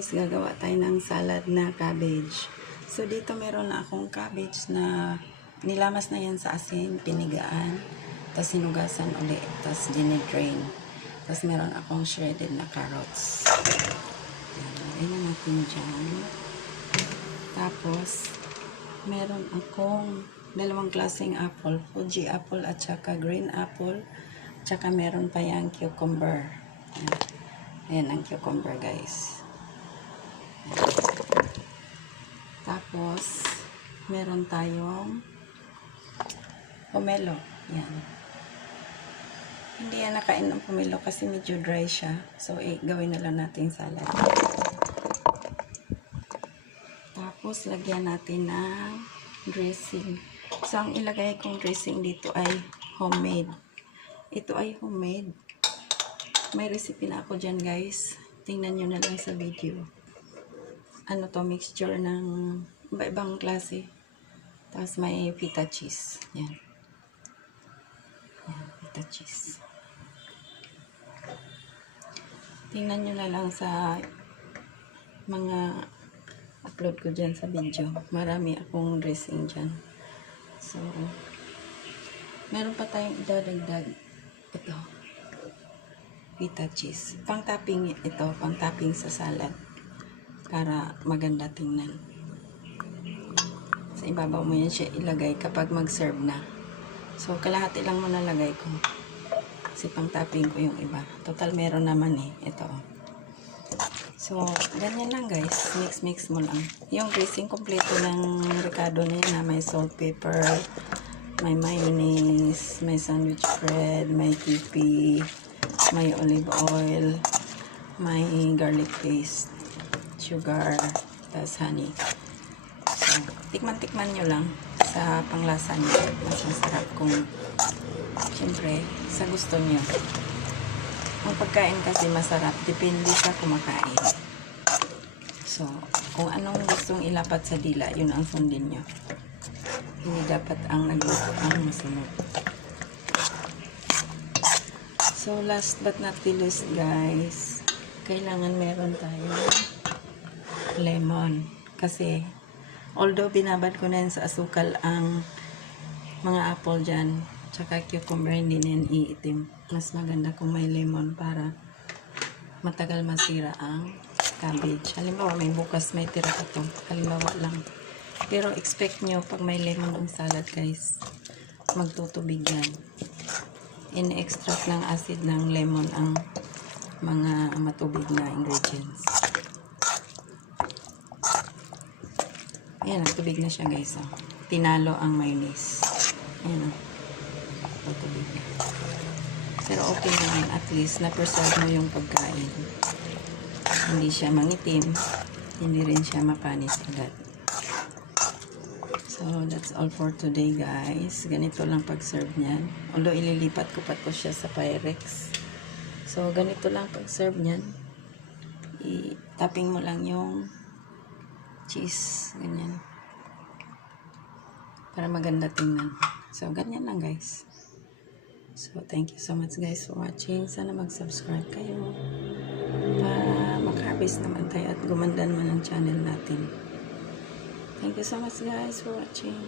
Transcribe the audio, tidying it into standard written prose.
guys, gagawa tayo ng salad na cabbage. So dito meron na akong cabbage na nilamas na yan sa asin, pinigaan, tapos sinugasan ulit, tapos dinidrain. Tapos meron akong shredded na carrots. Lagay na natin dyan. Tapos meron akong dalawang klaseng apple, Fuji apple at saka green apple. Tsaka meron pa yung cucumber. Ayan ang cucumber, guys. Tapos, meron tayong pomelo. Yan. Hindi yan nakain ng pomelo kasi medyo dry siya. So, gawin na lang natin salad. Tapos, lagyan natin ng dressing. So, ang ilagay kong dressing dito ay homemade. Ito ay homemade. May recipe na ako dyan, guys. Tingnan nyo na lang sa video. Ano to, mixture ng iba-ibang klase. Tapos may feta cheese. Yan. Yan, feta cheese. Tingnan nyo na lang sa mga upload ko dyan sa video. Marami akong dressing dyan. So, meron pa tayong idadagdag. Ito. Feta cheese. Pang-topping ito. Pang-topping sa salad. Para maganda tingnan. Sa ibabaw mo yan siya ilagay kapag mag-serve na. So, kalahati lang mo nalagay ko. Kasi pang-topping ko yung iba. Total meron naman eh. Ito. So, ganyan lang guys. Mix-mix mo lang. Yung dressing kompleto ng Ricardo na yun na may salt, pepper, may mayonnaise, may sandwich bread, may kipi, may olive oil, may garlic paste, sugar, tas honey. So, tikman-tikman nyo lang sa panglasa nyo. Mas masarap kung syempre sa gusto nyo. Ang pagkain kasi masarap, depende sa kumakain. So, kung anong gustong ilapat sa dila, yun ang sundin nyo. Hindi dapat ang nagluto ang masunod. So, last but not the least, guys, kailangan meron tayo lemon. Kasi, although binabad ko na yan sa asukal ang mga apple dyan, tsaka cucumber, hindi na yan iitim. Mas maganda kung may lemon para matagal masira ang cabbage. Halimbawa, may bukas, may tira pa to. Halimbawa lang. Pero expect nyo, pag may lemon ang salad, guys, magtutubig yan. In-extract ng acid ng lemon ang mga matubig na ingredients. Ayan, nagtubig na siya, guys. Oh. Tinalo ang mayonnaise. Ayan, nagtubig na. Pero okay naman, at least, na-preserve mo yung pagkain. Hindi siya mangitim, hindi rin siya mapanis agad. So, that's all for today, guys. Ganito lang pag-serve niyan. Although, ililipat ko pa to siya sa Pyrex. So, ganito lang pag-serve niyan. I-tapping mo lang yung cheese. Ganyan. Para maganda tingnan. So, ganyan lang, guys. So, thank you so much, guys, for watching. Sana mag-subscribe kayo. Para mag-harvest naman tayo at gumanda naman ang channel natin. Thank you so much, guys, for watching.